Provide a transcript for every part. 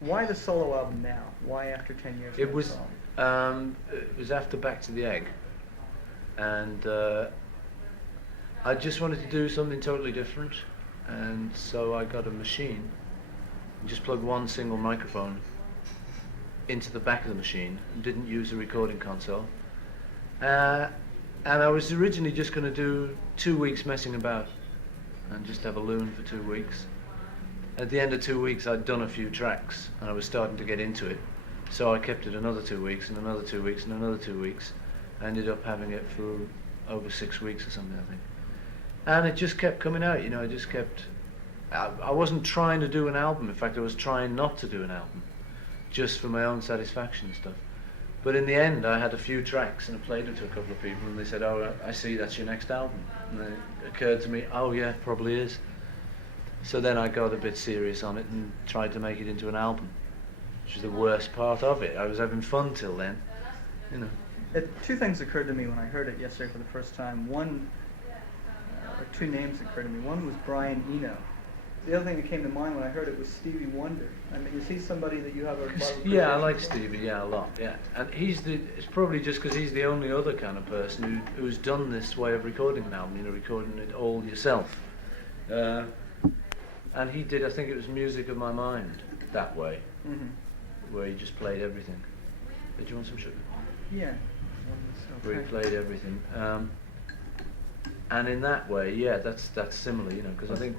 Why the solo album now? Why after 10 years? It was after Back to the Egg, and I just wanted to do something totally different, and so I got a machine and just plugged one single microphone into the back of the machine and didn't use a recording console. And I was originally just going to do 2 weeks messing about and just have a loon for 2 weeks. At the end of 2 weeks I'd done a few tracks and I was starting to get into it, so I kept it another 2 weeks and another 2 weeks and another 2 weeks. I ended up having it for over 6 weeks or something, I think. And it just kept coming out, you know, I wasn't trying to do an album. In fact, I was trying not to do an album, just for my own satisfaction and stuff. But in the end, I had a few tracks and I played it to a couple of people and they said, "Oh, I see, that's your next album." And then it occurred to me, oh yeah, probably is. So then I got a bit serious on it and tried to make it into an album, which was the worst part of it. I was having fun till then, you know. Two things occurred to me when I heard it yesterday for the first time. One, or two names occurred to me. One was Brian Eno. The other thing that came to mind when I heard it was Stevie Wonder. I mean, is he somebody that you have a lot of... Yeah, I like Stevie, yeah, a lot, yeah. And it's probably just because he's the only other kind of person who's done this way of recording an album, you know, recording it all yourself. And he did, I think it was Music of My Mind, that way, where he just played everything. Did you want some sugar? Yeah. Where he played everything. And in that way, yeah, that's similar, you know, because I think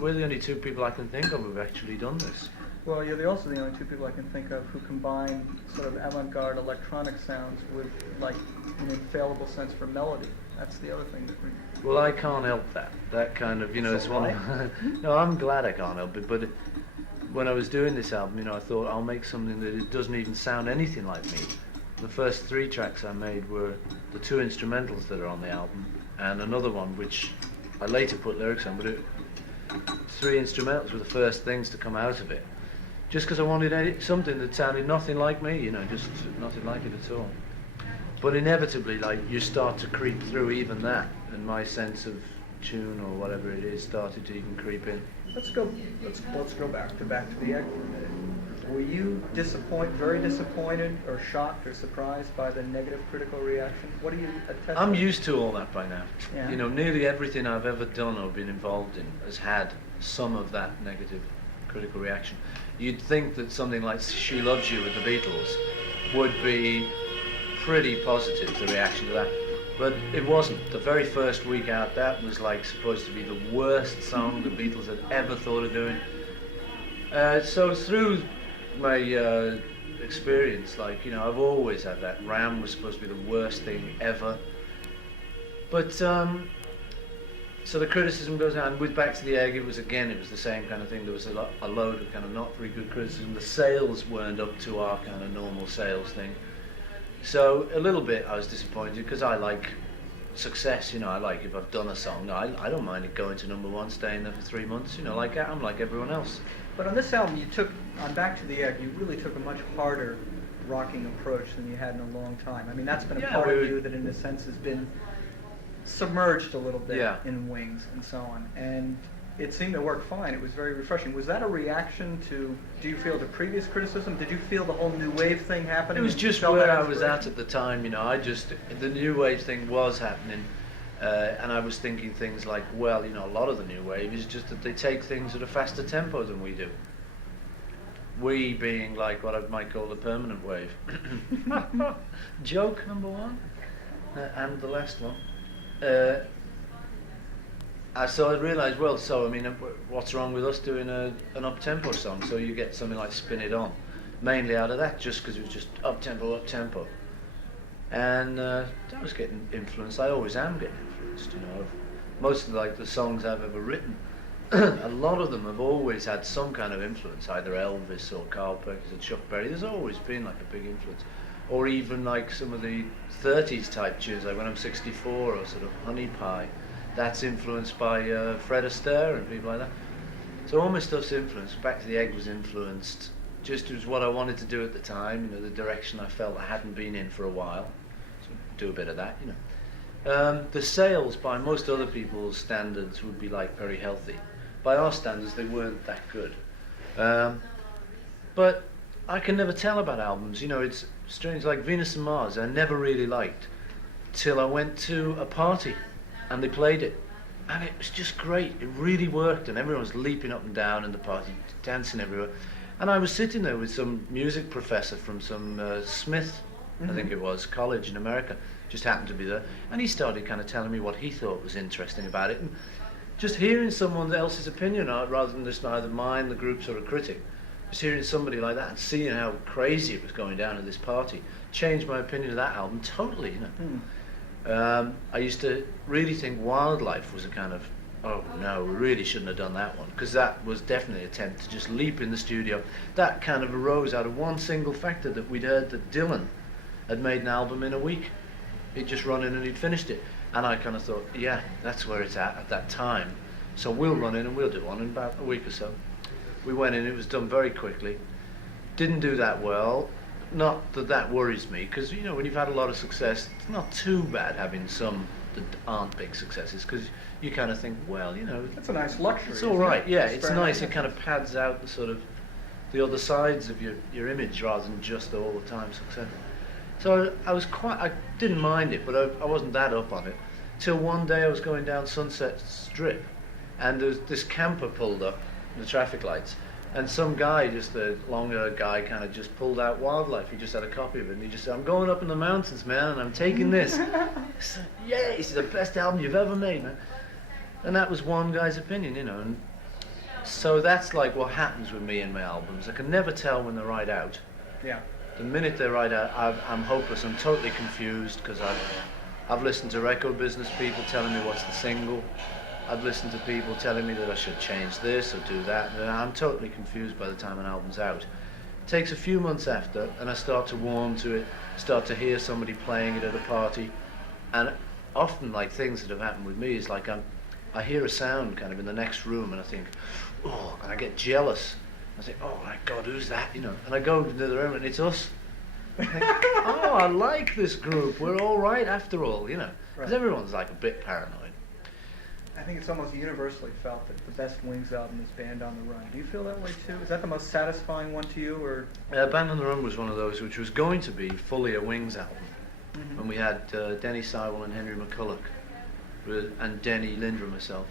we're the only two people I can think of who've actually done this. Well, you're also the only two people I can think of who combine sort of avant-garde electronic sounds with, like, an infallible sense for melody. That's the other thing that we... Well, I can't help that. That kind of, you know, it's one... No, I'm glad I can't help it, but when I was doing this album, you know, I thought I'll make something that it doesn't even sound anything like me. The first 3 tracks I made were the 2 instrumentals that are on the album, and another one which I later put lyrics on, but 3 instrumentals were the first things to come out of it. Just because I wanted something that sounded nothing like me, you know, just nothing like it at all. But inevitably, like, you start to creep through even that, and my sense of tune or whatever it is started to even creep in. Let's go back to the Egg for a minute. Were you very disappointed or shocked or surprised by the negative critical reaction? What do you attest? I'm used to all that by now. Yeah. You know, nearly everything I've ever done or been involved in has had some of that negative critical reaction. You'd think that something like She Loves You with the Beatles would be pretty positive, the reaction to that. But it wasn't. The very first week out, that was like supposed to be the worst song the Beatles had ever thought of doing. So through my experience, like, you know, I've always had that. Ram was supposed to be the worst thing ever. But so the criticism goes on. With Back to the Egg, it was the same kind of thing. There was a load of kind of not very good criticism. The sales weren't up to our kind of normal sales thing. So a little bit I was disappointed because I like success, you know. I like, if I've done a song, I don't mind it going to #1, staying there for 3 months, you know, like I'm like everyone else. But on this album, on Back to the Egg, you really took a much harder rocking approach than you had in a long time. I mean, that's been a part of you that in a sense has been submerged a little bit in Wings and so on. And it seemed to work fine. It was very refreshing. Was that a reaction to, do you feel, the previous criticism? Did you feel the whole new wave thing happening? It was just where I was at the time, you know. The new wave thing was happening, and I was thinking things like, well, you know, a lot of the new wave is just that they take things at a faster tempo than we do. We being like what I might call the permanent wave. Joke number 1, and the last one. So I realised, well, so I mean, what's wrong with us doing an up-tempo song? So you get something like Spin It On, mainly out of that, just because it was just up-tempo, up-tempo. And I was getting influenced. I always am getting influenced, you know. Most of the songs I've ever written, a lot of them have always had some kind of influence, either Elvis or Carl Perkins or Chuck Berry. There's always been like a big influence. Or even like some of the 30s type tunes, like When I'm 64 or sort of Honey Pie. That's influenced by Fred Astaire and people like that. So all my stuff's influenced. Back to the Egg was influenced. Just as what I wanted to do at the time, you know, the direction I felt I hadn't been in for a while. So do a bit of that, you know. The sales by most other people's standards would be like very healthy. By our standards, they weren't that good. But I can never tell about albums. You know, it's strange. Like Venus and Mars, I never really liked till I went to a party and they played it, and it was just great. It really worked, and everyone was leaping up and down in the party, dancing everywhere. And I was sitting there with some music professor from some Smith, I think it was, college in America, just happened to be there, and he started kind of telling me what he thought was interesting about it, and just hearing someone else's opinion rather than just either mine, the group's, or a critic. Just hearing somebody like that and seeing how crazy it was going down at this party changed my opinion of that album totally, you know. I used to really think Wildlife was a kind of, oh no, we really shouldn't have done that one, because that was definitely an attempt to just leap in the studio. That kind of arose out of one single factor, that we'd heard that Dylan had made an album in a week. He'd just run in and he'd finished it. And I kind of thought, yeah, that's where it's at that time. So we'll run in and we'll do one in about a week or so. We went in, it was done very quickly. Didn't do that well. Not that that worries me, because, you know, when you've had a lot of success, it's not too bad having some that aren't big successes, because you kind of think, well, you know, that's a nice luxury. It's all right, yeah, it's nice. It kind of pads out the sort of the other sides of your image rather than just the all the time success. So I didn't mind it, but I wasn't that up on it. Till one day I was going down Sunset Strip, and there was this camper pulled up, the traffic lights, and some guy, just a longer guy, kind of just pulled out Wildlife. He just had a copy of it, and he just said, I'm going up in the mountains, man, and I'm taking this. I said, yeah, it's the best album you've ever made, man. And that was one guy's opinion, you know. And so that's like what happens with me and my albums. I can never tell when they're right out. Yeah. The minute they're right out, I'm hopeless. I'm totally confused, because I've listened to record business people telling me what's the single. I've listened to people telling me that I should change this or do that. And I'm totally confused by the time an album's out. It takes a few months after, and I start to warm to it, start to hear somebody playing it at a party. And often, like, things that have happened with me is like I hear a sound kind of in the next room, and I think, oh, and I get jealous. I think, oh my God, who's that? You know, and I go to the room and it's us. I think, oh, I like this group. We're all right after all, you know. Because everyone's like a bit paranoid. I think it's almost universally felt that the best Wings album is Band on the Run. Do you feel that way too? Is that the most satisfying one to you, or? Band on the Run was one of those which was going to be fully a Wings album. And we had Denny Seiwell and Henry McCulloch, and Denny Lindrum herself.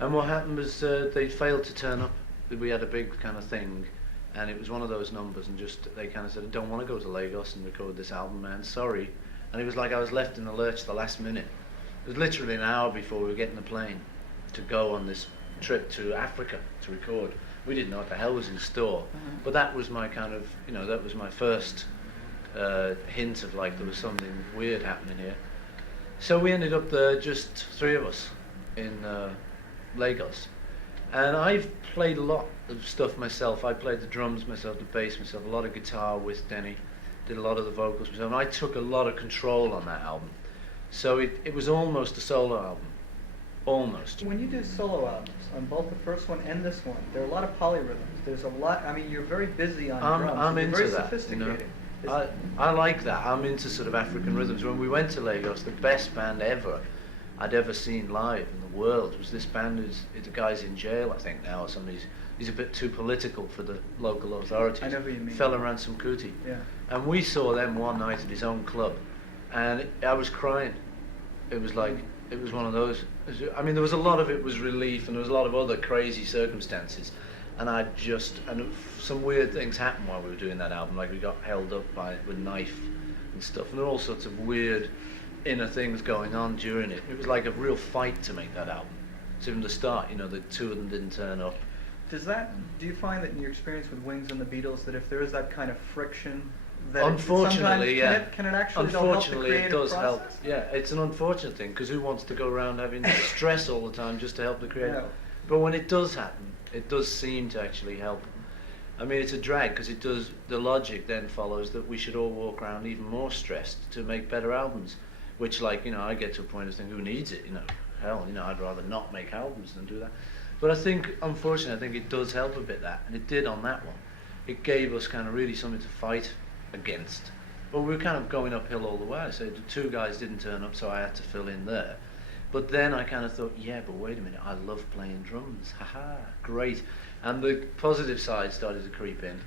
And what happened was they failed to turn up. We had a big kind of thing, and it was one of those numbers, and just they kind of said, I don't want to go to Lagos and record this album, man, sorry. And it was like I was left in the lurch the last minute. It was literally an hour before we were getting the plane to go on this trip to Africa to record. We didn't know what the hell was in store, but that was my kind of, you know, that was my first hint of like there was something weird happening here. So we ended up there, just three of us in Lagos. And I've played a lot of stuff myself. I played the drums myself, the bass myself, a lot of guitar with Denny, did a lot of the vocals myself, and I took a lot of control on that album. So it was almost a solo album, almost. When you do solo albums, on both the first one and this one, there are a lot of polyrhythms. There's a lot, I mean, you're very busy on drums. I'm into very that, sophisticated. You know? I like that. I'm into sort of African rhythms. When we went to Lagos, the best band ever I'd ever seen live in the world was this band. The guy's in jail, I think, now, or something. He's a bit too political for the local authorities. I know who you mean. Fella Ransom Kuti. Yeah. And we saw them one night at his own club, and I was crying. It was like, it was one of those. I mean, there was a lot of it was relief, and there was a lot of other crazy circumstances. And some weird things happened while we were doing that album, like we got held up with a knife and stuff, and there were all sorts of weird inner things going on during it. It was like a real fight to make that album. So from the start, you know, the two of them didn't turn up. Do you find that in your experience with Wings and the Beatles, that if there is that kind of friction, that unfortunately, can it actually unfortunately, help the creative it does process? help. Yeah, it's an unfortunate thing, because who wants to go around having stress all the time just to help the creative? Yeah. But when it does happen, it does seem to actually help. I mean, it's a drag, because it does. The logic then follows that we should all walk around even more stressed to make better albums. Which, like, you know, I get to a point of thinking, who needs it? You know, hell, you know, I'd rather not make albums than do that. But I think, unfortunately, I think it does help a bit, that, and it did on that one. It gave us kind of really something to fight against. But we were kind of going uphill all the way. So the two guys didn't turn up, so I had to fill in there. But then I kind of thought, yeah, but wait a minute, I love playing drums. Haha, great. And the positive side started to creep in.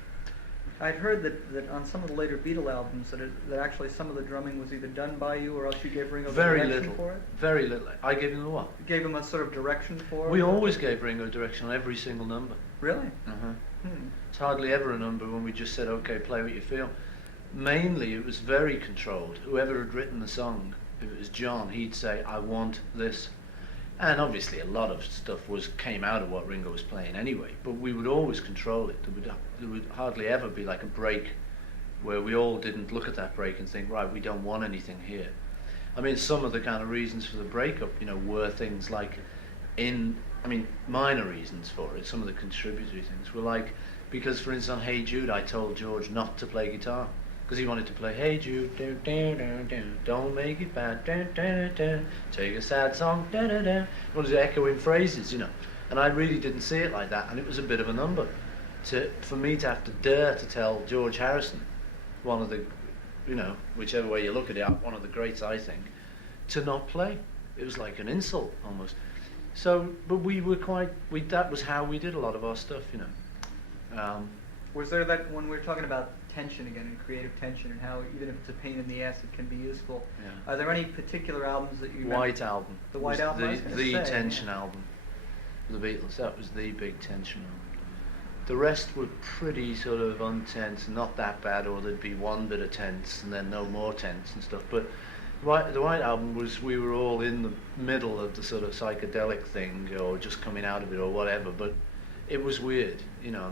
I'd heard that on some of the later Beatle albums that actually some of the drumming was either done by you or else you gave Ringo Very direction little. for it? Very little. I gave him the what? You gave him a sort of direction for it? We always gave Ringo direction on every single number. Really? Uh-huh. Hmm. It's hardly ever a number when we just said, okay, play what you feel. Mainly it was very controlled. Whoever had written the song, if it was John, he'd say, I want this. And obviously a lot of stuff came out of what Ringo was playing anyway, but we would always control it. There would hardly ever be like a break where we all didn't look at that break and think, right, we don't want anything here. I mean, some of the kind of reasons for the breakup, were things like minor reasons for it. Some of the contributory things were like, because for instance on Hey Jude, I told George not to play guitar because he wanted to play Hey Jude, do, do, do, do, don't make it bad, do, do, do, take a sad song, do, do, do. He wanted to echo in phrases, and I really didn't see it like that, and it was a bit of a number for me to have to dare to tell George Harrison, one of the, whichever way you look at it, one of the greats I think, to not play. It was like an insult almost. So, but that was how we did a lot of our stuff, Was there that, when we were talking about tension again, and creative tension, and how even if it's a pain in the ass, it can be useful. Yeah. Are there any particular albums that you remember? White Album. The White Album, I was gonna the say, tension yeah. album. The Beatles, that was the big tension album. The rest were pretty sort of untense, not that bad, or there'd be one bit of tense and then no more tense and stuff. But the White Album we were all in the middle of the sort of psychedelic thing, or just coming out of it, or whatever. But it was weird, I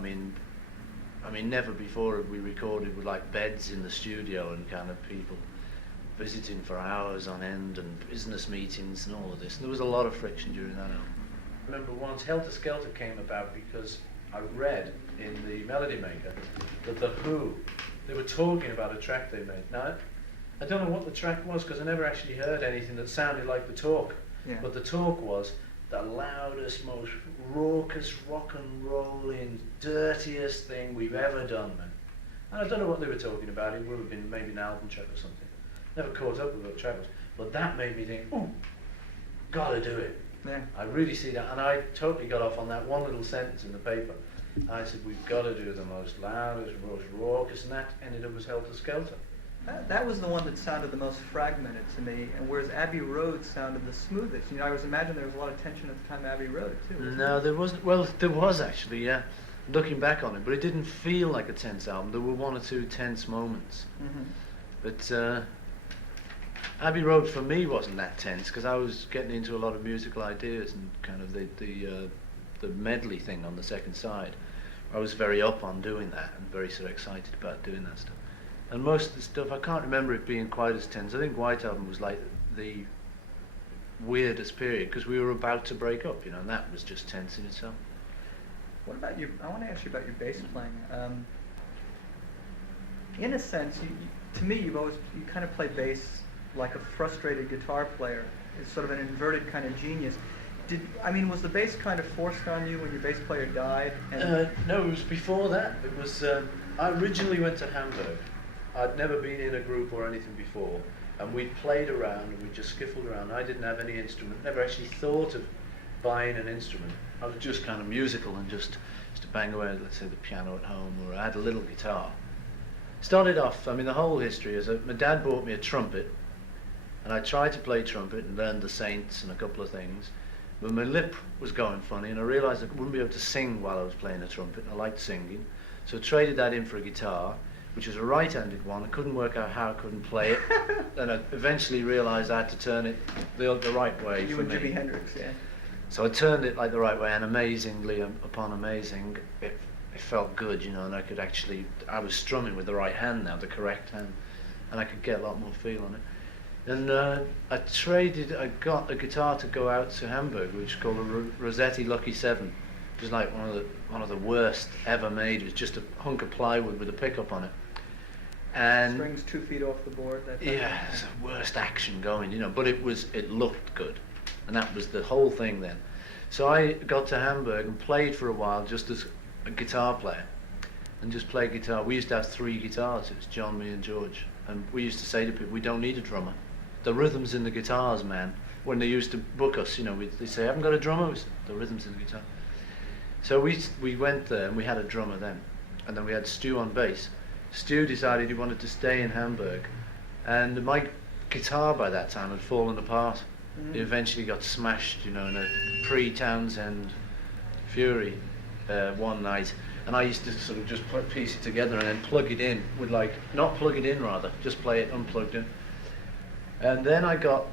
mean, never before had we recorded with like beds in the studio and kind of people visiting for hours on end and business meetings and all of this. And there was a lot of friction during that album. I remember once Helter Skelter came about because I read in the Melody Maker that The Who, they were talking about a track they made. Now, I don't know what the track was because I never actually heard anything that sounded like the talk. Yeah. But the talk was the loudest, most raucous, rock and rolling, dirtiest thing we've ever done, man. And I don't know what they were talking about. It would have been maybe an album track or something. Never caught up with what the track was. But that made me think, oh, gotta do it. Yeah. I really see that. And I totally got off on that one little sentence in the paper. I said, we've got to do the most loudest, most raucous, and that ended up as Helter Skelter. That was the one that sounded the most fragmented to me, and whereas Abbey Road sounded the smoothest. I was imagining there was a lot of tension at the time Abbey Road too. No, there wasn't. Well, there was actually, yeah. Looking back on it, but it didn't feel like a tense album. There were one or two tense moments, but Abbey Road for me wasn't that tense because I was getting into a lot of musical ideas and kind of the medley thing on the second side. I was very up on doing that and very sort of excited about doing that stuff. And most of the stuff, I can't remember it being quite as tense. I think White Album was like the weirdest period because we were about to break up, and that was just tense in itself. What about you? I want to ask you about your bass playing. In a sense, to me, you kind of play bass like a frustrated guitar player. It's sort of an inverted kind of genius. Was the bass kind of forced on you when your bass player died? No, it was before that. It was. I originally went to Hamburg. I'd never been in a group or anything before, and we'd played around and we just skiffled around. I didn't have any instrument, never actually thought of buying an instrument. I was just kind of musical and just to bang away, let's say, the piano at home, or I had a little guitar. Started off, the whole history is my dad bought me a trumpet, and I tried to play trumpet and learned the Saints and a couple of things, but my lip was going funny, and I realised I wouldn't be able to sing while I was playing the trumpet, and I liked singing, so I traded that in for a guitar, which was a right-handed one. I couldn't work out how I couldn't play it. Then I eventually realised I had to turn it the right way. You for and me. Jimi Hendrix, yeah. So I turned it like the right way, and amazingly, upon amazing, it felt good, and I could actually, I was strumming with the right hand now, the correct hand, and I could get a lot more feel on it. And I got a guitar to go out to Hamburg, which is called a Rossetti Lucky 7. It was like one of the worst ever made. It was just a hunk of plywood with a pickup on it. And strings 2 feet off the board. Yeah, it's the worst action going, but it looked good, and that was the whole thing then. So I got to Hamburg and played for a while just as a guitar player, and just played guitar. We used to have 3 guitars. It was John, me, and George, and we used to say to people, we don't need a drummer. The rhythm's in the guitars, man. When they used to book us, they say, I haven't got a drummer. We said, the rhythm's in the guitar. So we went there and we had a drummer then, and then we had Stu on bass. Stu decided he wanted to stay in Hamburg, and my guitar by that time had fallen apart. It eventually got smashed, in a pre-Townsend Fury one night, and I used to sort of just piece it together and then plug it in with not plug it in rather, just play it unplugged in. And then I got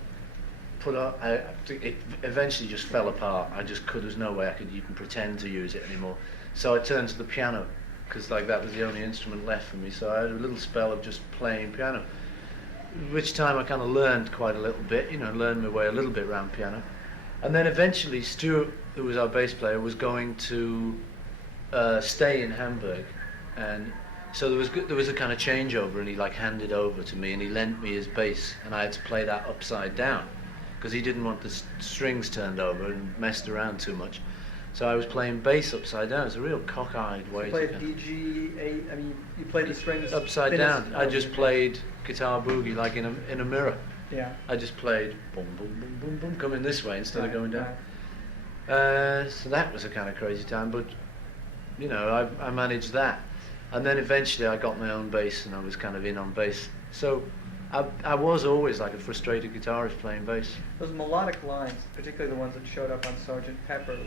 put up, it eventually just fell apart. There was no way I could even pretend to use it anymore. So I turned to the piano, because that was the only instrument left for me. So I had a little spell of just playing piano, which time I kind of learned quite a little bit, learned my way a little bit around piano. And then eventually Stuart, who was our bass player, was going to stay in Hamburg, and so there was a kind of changeover, and he handed over to me, and he lent me his bass, and I had to play that upside down, because he didn't want the strings turned over and messed around too much. So I was playing bass upside down. It's a real cockeyed way to play to D, G, A. I mean, you played the strings upside down. I just played guitar boogie in a mirror. Yeah. I just played boom, boom, boom, boom, boom, coming this way instead of going down. So that was a kind of crazy time, but I managed that, and then eventually I got my own bass, and I was kind of in on bass. So I was always like a frustrated guitarist playing bass. Those melodic lines, particularly the ones that showed up on Sgt. Pepper,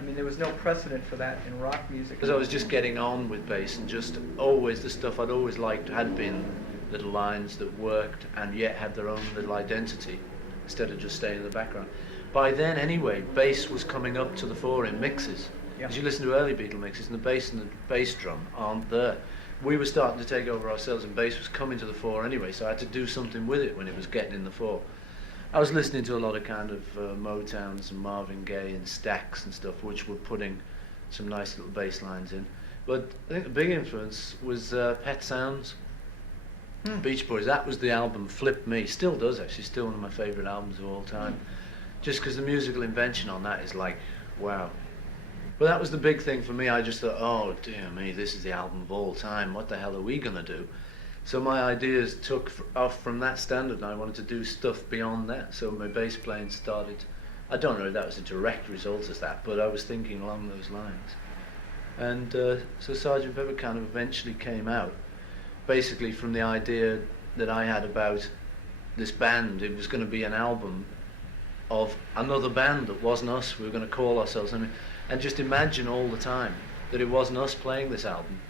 there was no precedent for that in rock music. Because I was just getting on with bass, and just always the stuff I'd always liked had been little lines that worked and yet had their own little identity instead of just staying in the background. By then anyway, bass was coming up to the fore in mixes. Yeah. As you listen to early Beatle mixes, and the bass and the bass drum aren't there. We were starting to take over ourselves, and bass was coming to the fore anyway, so I had to do something with it when it was getting in the fore. I was listening to a lot of kind of Motowns and Marvin Gaye and Stax and stuff, which were putting some nice little bass lines in. But I think the big influence was Pet Sounds, Beach Boys. That was the album flipped me. Still does, actually. Still one of my favourite albums of all time. Just because the musical invention on that is wow. But that was the big thing for me. I just thought, oh dear me, this is the album of all time. What the hell are we going to do? So my ideas took off from that standard, and I wanted to do stuff beyond that. So my bass playing started. I don't know if that was a direct result of that, but I was thinking along those lines. And so Sgt. Pepper kind of eventually came out, basically from the idea that I had about this band. It was going to be an album of another band that wasn't us. We were going to call ourselves, and just imagine all the time that it wasn't us playing this album.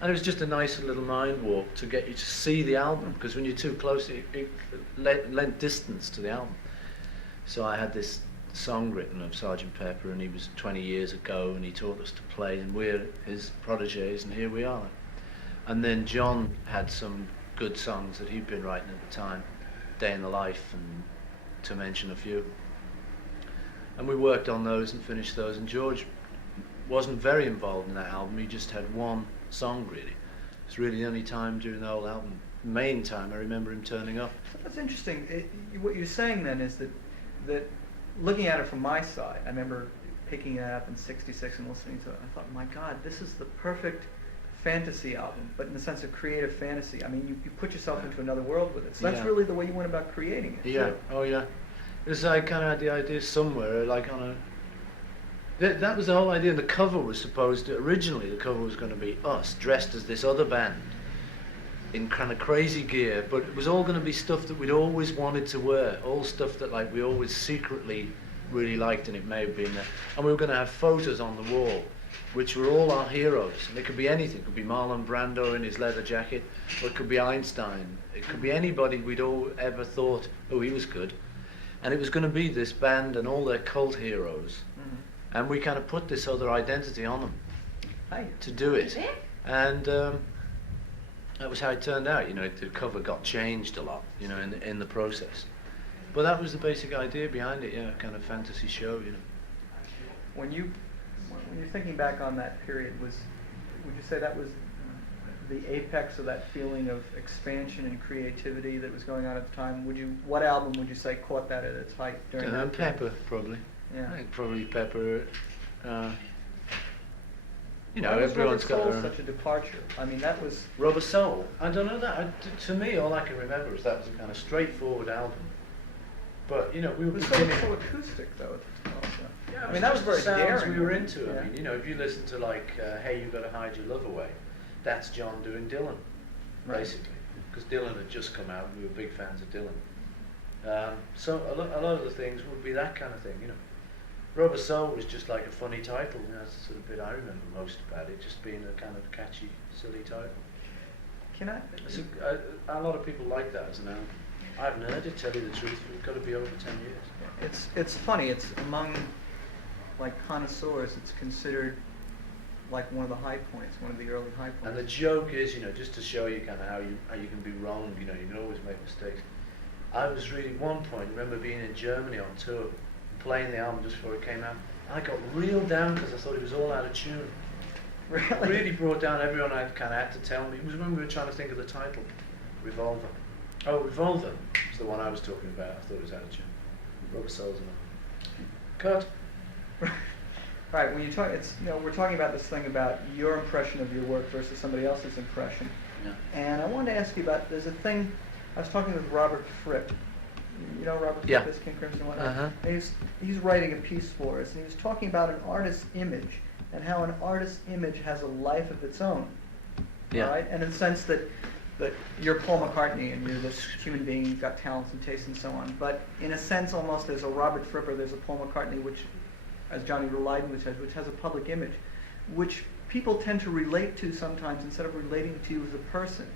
And it was just a nice little mind warp to get you to see the album, because when you're too close, it lent distance to the album. So I had this song written of Sgt. Pepper, and he was 20 years ago, and he taught us to play, and we're his protégés, and here we are. And then John had some good songs that he'd been writing at the time, Day in the Life, and to mention a few. And we worked on those and finished those, and George wasn't very involved in that album. He just had one song, really. It's really the only time during the whole album, main time, I remember him turning up. That's interesting. What you're saying then is that looking at it from my side, I remember picking it up in '66 and listening to it, I thought, my God, this is the perfect fantasy album, but in the sense of creative fantasy. I mean, you put yourself into another world with it. So that's really the way you went about creating it. Yeah, oh yeah. Because I kind of had the idea somewhere, that was the whole idea. And the cover was originally the cover was going to be us, dressed as this other band, in kind of crazy gear, but it was all going to be stuff that we'd always wanted to wear, all stuff that we always secretly really liked, and it may have been there. And we were going to have photos on the wall, which were all our heroes, and it could be anything. It could be Marlon Brando in his leather jacket, or it could be Einstein. It could be anybody we'd all ever thought, oh, he was good. And it was going to be this band and all their cult heroes. And we kind of put this other identity on them to do it. And that was how it turned out. The cover got changed a lot, in the process. But that was the basic idea behind it, kind of fantasy show, When you're thinking back on that period, would you say that was the apex of that feeling of expansion and creativity that was going on at the time? What album would you say caught that at its height during that period? Pepper, probably. Yeah. I think probably Pepper. Everyone's got such a departure. I mean, that was Rubber Soul. I don't know that. To me, all I can remember is that was a kind of straightforward album, But you know, we were It was beginning. so acoustic though. Also. Yeah, I mean, that was very sounds daring. we were into. Yeah. I mean, you know, if you listen to like "Hey, You Gotta Hide Your Love Away," that's John doing Dylan, Right. basically, because Dylan had just come out, and we were big fans of Dylan. So a lot of the things would be that kind of thing, you know. Rubber Soul was just like a funny title, you know, that's the sort of bit I remember most about it, just being a kind of catchy, silly title. Can I? So, a lot of people like that as an album. I haven't heard it, tell you the truth, it's got to be over 10 years. It's funny. It's among like connoisseurs. It's considered like one of the high points, one of the early high points. And the joke is, you know, just to show you kind of how you can be wrong, you know, you can always make mistakes. I was really, one point, I remember being in Germany on tour, playing the album just before it came out. I got real down because I thought it was all out of tune. Really? Really brought down everyone. I kind of had to tell me. It was when we were trying to think of the title, Revolver. Oh, Revolver was the one I was talking about. I thought it was out of tune. Rubber Soul's another. Cut. Right. When you talk, we're talking about this thing about your impression of your work versus somebody else's impression. Yeah. And I wanted to ask you about. There's a thing. I was talking with Robert Fripp. You know Robert Yeah. Fripp is King Crimson and whatnot. Uh-huh. And he's writing a piece for us, and he was talking about an artist's image and how an artist's image has a life of its own. Yeah. Right? And in the sense that you're Paul McCartney and you're this human being, you've got talents and tastes and so on. But in a sense, almost there's a Robert Fripp or there's a Paul McCartney, which, as Johnny Lydon would say, which has a public image, which people tend to relate to sometimes instead of relating to you as a person.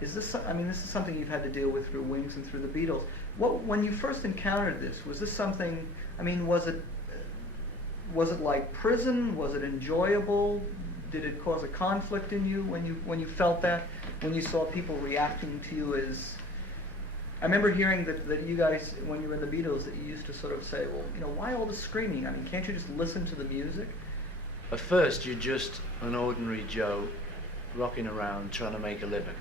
Is this? I mean, this is something you've had to deal with through Wings and through the Beatles. When you first encountered this, was this something? I mean, was it like prison? Was it enjoyable? Did it cause a conflict in you when you felt that? When you saw people reacting to you as? I remember hearing that you guys, when you were in the Beatles, that you used to sort of say, well, you know, why all the screaming? I mean, can't you just listen to the music? At first, you're just an ordinary Joe rocking around trying to make a living.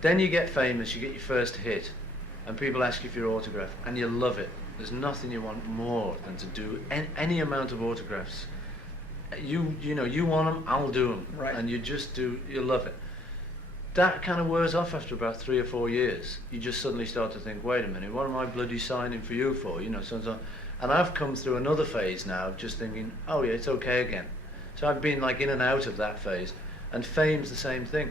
Then you get famous, you get your first hit, and people ask you for your autograph, and you love it. There's nothing you want more than to do any amount of autographs. You know, you want them, I'll do them. Right. And you love it. That kind of wears off after about 3 or 4 years. You just suddenly start to think, wait a minute, what am I bloody signing for you for? You know, so and so. And I've come through another phase now of just thinking, oh yeah, it's okay again. So I've been like in and out of that phase. And fame's the same thing.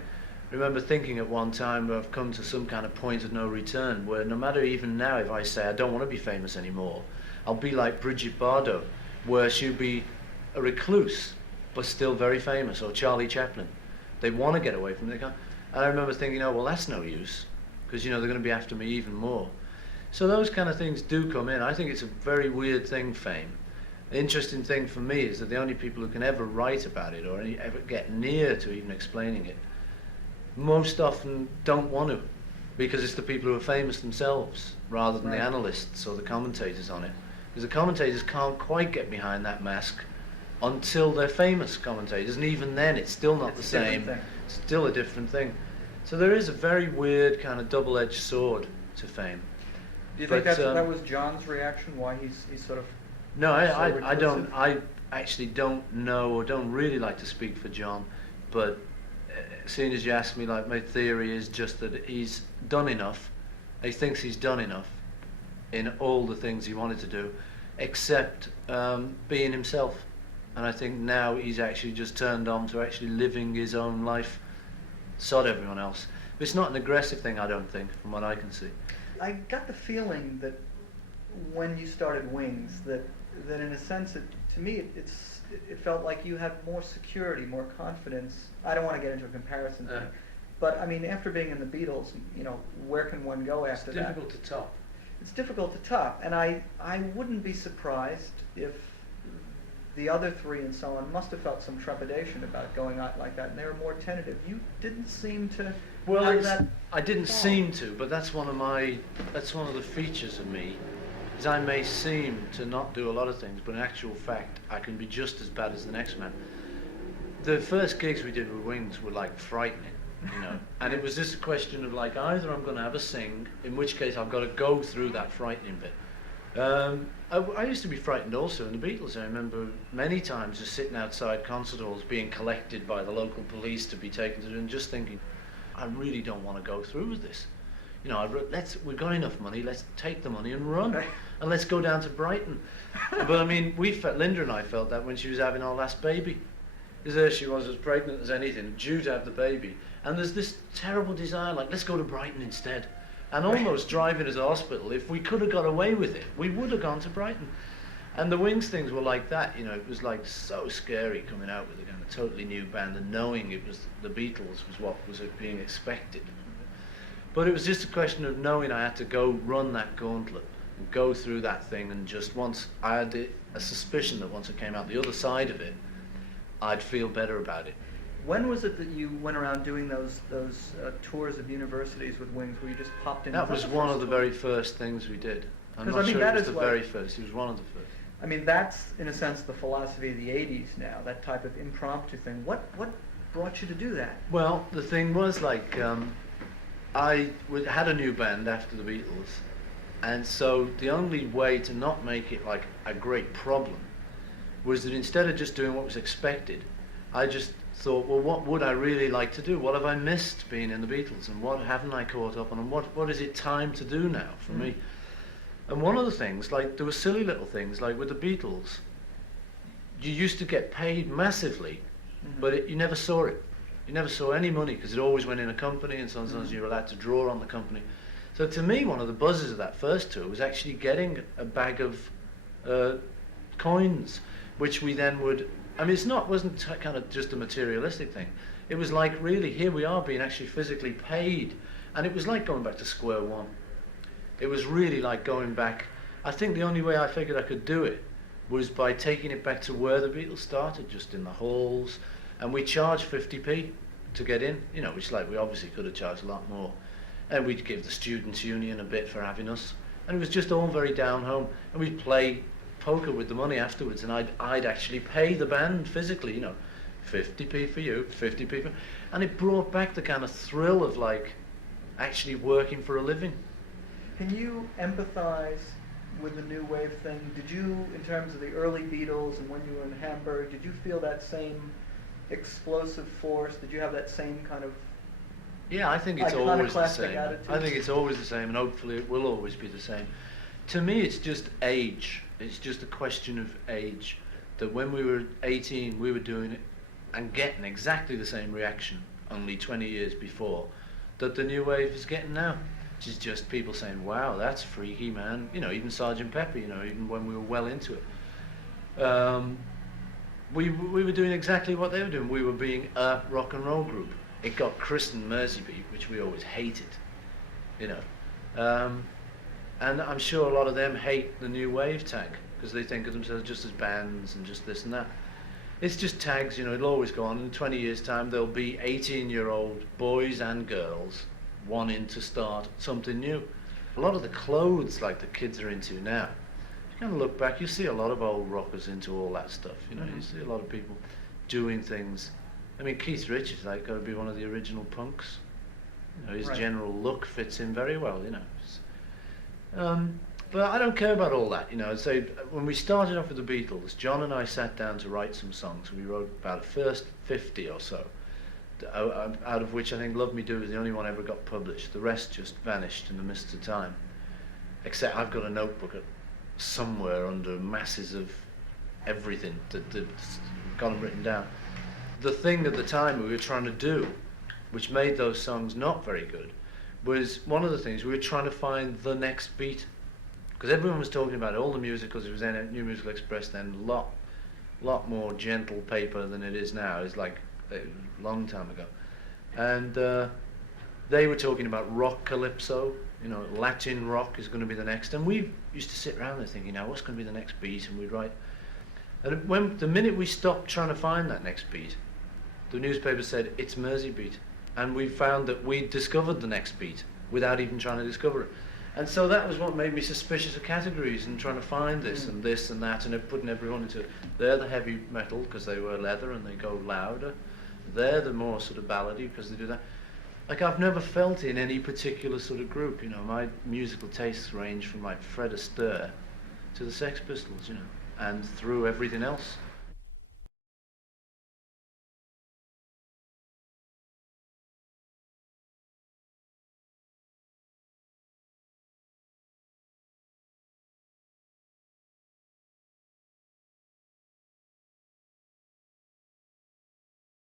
I remember thinking at one time where I've come to some kind of point of no return, where no matter even now if I say I don't want to be famous anymore, I'll be like Bridget Bardot, where she'll be a recluse, but still very famous, or Charlie Chaplin. They want to get away from it. And I remember thinking, oh, well, that's no use, because, you know, they're going to be after me even more. So those kind of things do come in. I think it's a very weird thing, fame. The interesting thing for me is that the only people who can ever write about it or ever get near to even explaining it most often don't want to, because it's the people who are famous themselves rather than the analysts or the commentators on it. Because the commentators can't quite get behind that mask until they're famous commentators, and even then it's still not the same. It's still a different thing. So there is a very weird kind of double-edged sword to fame. Do you think that was John's reaction? Why he's sort of? No, I don't. I actually don't know, or don't really like to speak for John, but seeing as you asked me, like, my theory is just that he's done enough. He thinks he's done enough in all the things he wanted to do, except being himself. And I think now he's actually just turned on to actually living his own life, sod everyone else. But it's not an aggressive thing, I don't think, from what I can see. I got the feeling that when you started Wings, that in a sense, to me, it felt like you had more security, more confidence. I don't want to get into a comparison thing, but I mean, after being in the Beatles, you know, where can one go after that? It's difficult to top. It's difficult to top, and I wouldn't be surprised if the other three and so on must have felt some trepidation about going out like that, and they were more tentative. You didn't seem to have that. I didn't seem to, but that's one of the features of me. Is I may seem to not do a lot of things, but in actual fact, I can be just as bad as the next man. The first gigs we did with Wings were like frightening, you know, and it was just a question of like, either I'm going to have a sing, in which case I've got to go through that frightening bit. I used to be frightened also in the Beatles. I remember many times just sitting outside concert halls being collected by the local police to be taken to, and just thinking, I really don't want to go through with this. You know, we've got enough money, let's take the money and run, and let's go down to Brighton. But I mean, Linda and I felt that when she was having our last baby. Because there she was, as pregnant as anything, due to have the baby. And there's this terrible desire, like, let's go to Brighton instead. And almost driving us to hospital, if we could have got away with it, we would have gone to Brighton. And the Wings things were like that, you know, it was like so scary coming out with a kind of totally new band and knowing it was the Beatles was what was being expected. But it was just a question of knowing I had to go run that gauntlet and go through that thing, and just once I had a suspicion that once I came out the other side of it, I'd feel better about it. When was it that you went around doing those tours of universities with Wings, where you just popped in? That was one of the very first things we did. I'm not sure it was the very first. It was one of the first. I mean, that's in a sense the philosophy of the '80s now. That type of impromptu thing. What brought you to do that? Well, the thing was, like, I had a new band after the Beatles, and so the only way to not make it like a great problem was that instead of just doing what was expected, I just thought, well, what would I really like to do? What have I missed being in the Beatles, and what haven't I caught up on, and what is it time to do now for me? And one of the things, like, there were silly little things, like with the Beatles, you used to get paid massively, but you never saw it. You never saw any money, because it always went in a company, and sometimes you were allowed to draw on the company. So to me, one of the buzzes of that first tour was actually getting a bag of coins, which we then would, I mean, wasn't kind of just a materialistic thing. It was like, really, here we are being actually physically paid. And it was like going back to square one. It was really like going back. I think the only way I figured I could do it was by taking it back to where the Beatles started, just in the halls. And we charged 50p to get in, you know, which, like, we obviously could have charged a lot more. And we'd give the Students' Union a bit for having us. And it was just all very down home. And we'd play poker with the money afterwards, and I'd actually pay the band physically, you know, 50p for you, 50p for, and it brought back the kind of thrill of, like, actually working for a living. Can you empathize with the new wave thing? Did you, in terms of the early Beatles and when you were in Hamburg, did you feel that same explosive force? Did you have that same kind of Yeah, I think it's always the same. attitude? I think it's always the same, and hopefully it will always be the same. To me, it's just age. It's just a question of age. That when we were 18, we were doing it and getting exactly the same reaction only 20 years before that the new wave is getting now. Which is just people saying, wow, that's freaky, man. You know, even Sgt. Pepper, you know, even when we were well into it. We were doing exactly what they were doing. We were being a rock and roll group. It got christened Merseybeat, which we always hated, you know. And I'm sure a lot of them hate the new wave tag because they think of themselves just as bands and just this and that. It's just tags, you know, it'll always go on. In 20 years' time, there'll be 18-year-old boys and girls wanting to start something new. A lot of the clothes, like, the kids are into now, if you kind of look back, you see a lot of old rockers into all that stuff, you know. You see a lot of people doing things. I mean, Keith Richards, like, got to be one of the original punks. You know, his general look fits in very well, you know. But I don't care about all that, you know. So when we started off with the Beatles, John and I sat down to write some songs. We wrote about the first 50 or so, out of which I think Love Me Do is the only one ever got published. The rest just vanished in the mist of time. Except I've got a notebook somewhere under masses of everything that got them written down. The thing at the time we were trying to do, which made those songs not very good, was one of the things we were trying to find the next beat. Because everyone was talking about it, all the musicals, it was in New Musical Express then, a lot more gentle paper than it is now. It's like a long time ago. And they were talking about rock calypso, you know, Latin rock is going to be the next. And we used to sit around there thinking, now what's going to be the next beat? And we'd write. And the minute we stopped trying to find that next beat, the newspaper said, it's Merseybeat. And we found that we'd discovered the next beat without even trying to discover it. And so that was what made me suspicious of categories and trying to find this and that and putting everyone into, they're the heavy metal because they wear leather and they go louder. They're the more sort of ballady because they do that. Like, I've never felt in any particular sort of group, you know. My musical tastes range from, like, Fred Astaire to the Sex Pistols, you know, and through everything else.